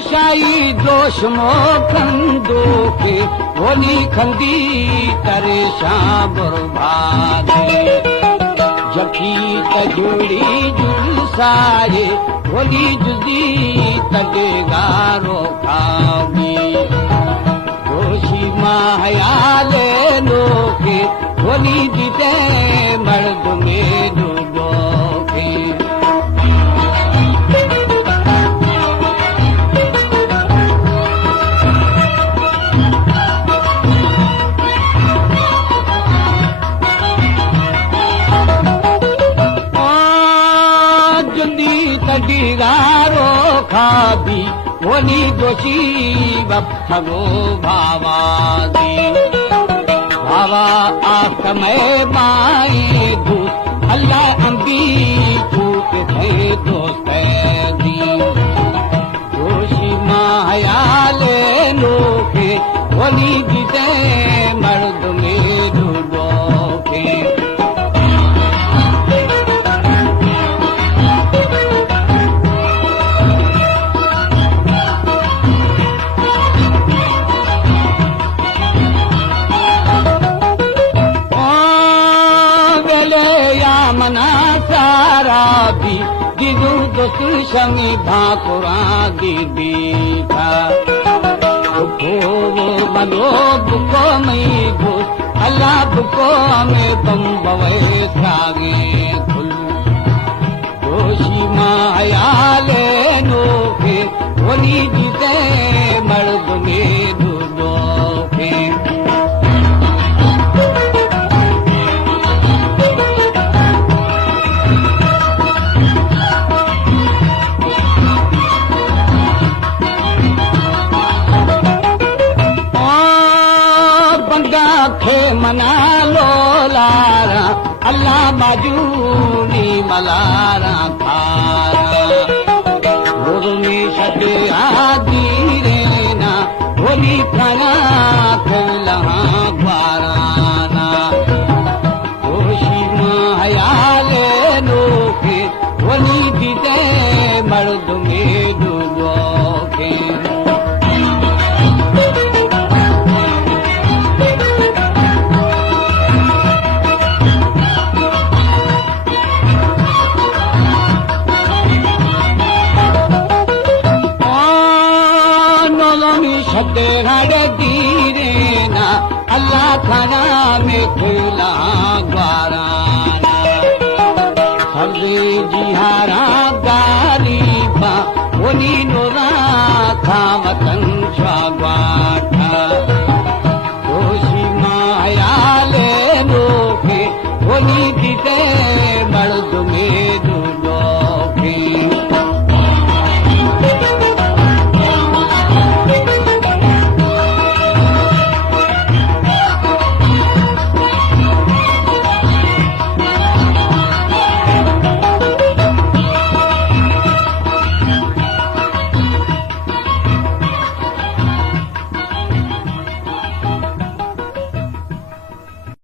शाही जोश मोखंदो के होली खंदी करे शाम भागे जखी तजुड़ी जुलसाए होली जुदी तगे गारो खागी जोशी मायाले लोके होली जीते मर्द में डूबो के तडीगारो खादी होली दोषी बप्पगो भावादी भावा आख में माए दू अल्लाह अंबी छूट भे दोस्त दी दोषी मायाले लोके होली जीते मर्द में डूबो के मना सारा भी दिगु दोस्तु शमी भाकुरा दीदी था वो बनो बुको मई गो अल्लाह बुको में तुम बवे सागे खुल दोषी मायाले नोखे होली जीते मर्द में दूधो के खे मना लो लारा अल्लाह बाजूनी मलारा थारा गुरुनी सदे आदि रेना होली खाना खुलहा द्वाराना दोषी मायाले लोके होली जीते मर्द में डूबो के छते हर दीरे ना अल्लाह खाना में खुला द्वाराना हरे जिहारा गारीबा होली नोरा था वतन स्वागवाठा दोषी मायाले लोके होली